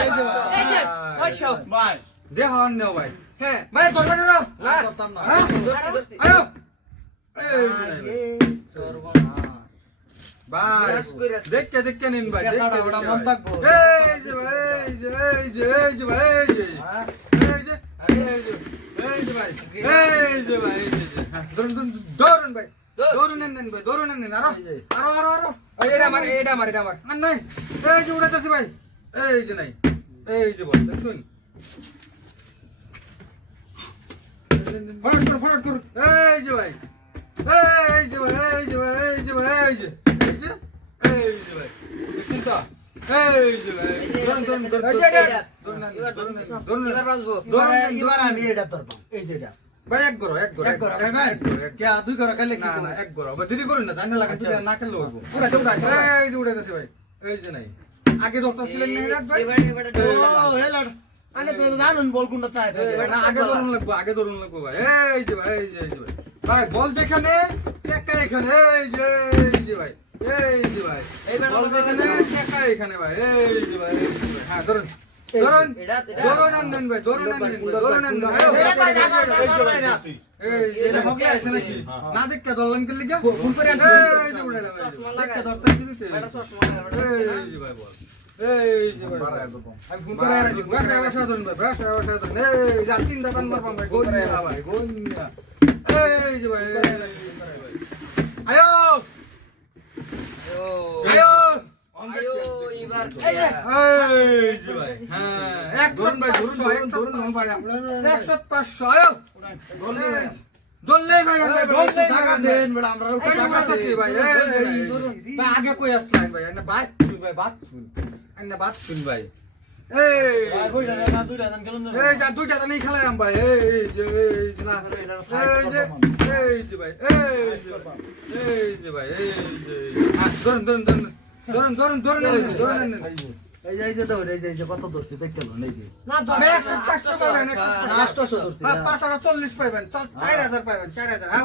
নাও ভাই। দেহ অন্য ভাই। হ্যাঁ। ভাই ধরবে না। না করতাম না। হ্যাঁ? ধরছি ধরছি। আয়ো। ভাই। দেখকে দেখকে নিন ভাই। দেখকে দেখকে মন ভাই। থাকব। এই যে ভাই এই যে এই যে এই যে ভাই এই যে। হ্যাঁ? এই যে এই যে এই যে ভাই। এই যে ভাই এই যে হ্যাঁ, ধরুন ধরুন ধরুন ভাই। ধর। ধরুন নেন নেন ভাই ধরুন নেন। আরও। আরও আরও আরও। এটা আমার এটা আমার এটা আমার। নাই। এই যে উড়াইতেছি ভাই। এই যে নাই এই যে বল দেখুন ফটাফট করো ফটাফট করো এই যে ভাই এই যে ভাই এই যে ভাই এই যে ভাই এই যে এই যে এই যে ভাই দেখুন এই যে ভাই ধরুন ধরুন ধরুন এই যে এটা। ধরুন নেন, এবার ধরুন নেন, ধরুন। ধরুন নেন। এবার বাঁচবো ধরুন এবার- নেন, এবার ধরুন আমি এটা ধরবাম এই যে এটা ভাই এক করো এক করো এক ভাই, এক কে দুই না না এক ভাই দিদি করুন না জানি লাগা আচ্ছা। না খেললে হইব এই যে উড়াইতেছি ভাই এই যে নাই আগে দরকার ছিলেন আনে তো জানুন বল কোনটা চাই আগে ধরুন লাগবো আগে ধরুন লাগবো ভাই এই যে ভাই এই যে এই যে ভাই ভাই বল যেখানে টেকা এখানে এই যে এই যে ভাই এই যে ভাই বল যেখানে টেকা এখানে ভাই এই যে ভাই হ্যাঁ ধরুন ধরুন ধরুন আনন্দ ভাই ধরুন আনন্দ ধরুন আনন্দ ভাই না দেখতে ধরলাম কে লিখে এই যে উড়াইলাম দেখতে ধরতে দিতে একশো পাঁচশো আয়ো দললেই ভাই ভাই দললেই ভাই দেন বড় আগে কই আসলাম ভাই না ভাই ভাই বাত শুন আন্না বাত শুন ভাই এই কত ধরছি দেখ খেলো নাই যে। না 100 পাবেন 800 ধরছি 540 পাবেন 4000 পাবেন 4000 হ্যাঁ।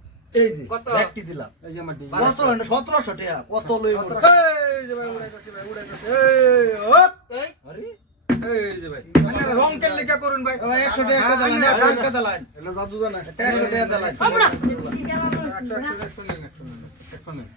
এই যে একটি দিলাম। এই যে আমার ডিম। কত? 1700 টাকা। কত লই এই যে ভাই উড়াই গেছে ভাই উড়াই গেছে এই হপ। এই আরে। এই যে ভাই। মানে রং কেন লেখা করুন ভাই। 100 টাকা দালান 100 হ্যাঁ, টাকা দালান হ্যাঁ, হ্যাঁ। এটা জাদু জানা 100 টাকা দালান আমরা 100 টাকা শুনেন 100 টাকা শুনেন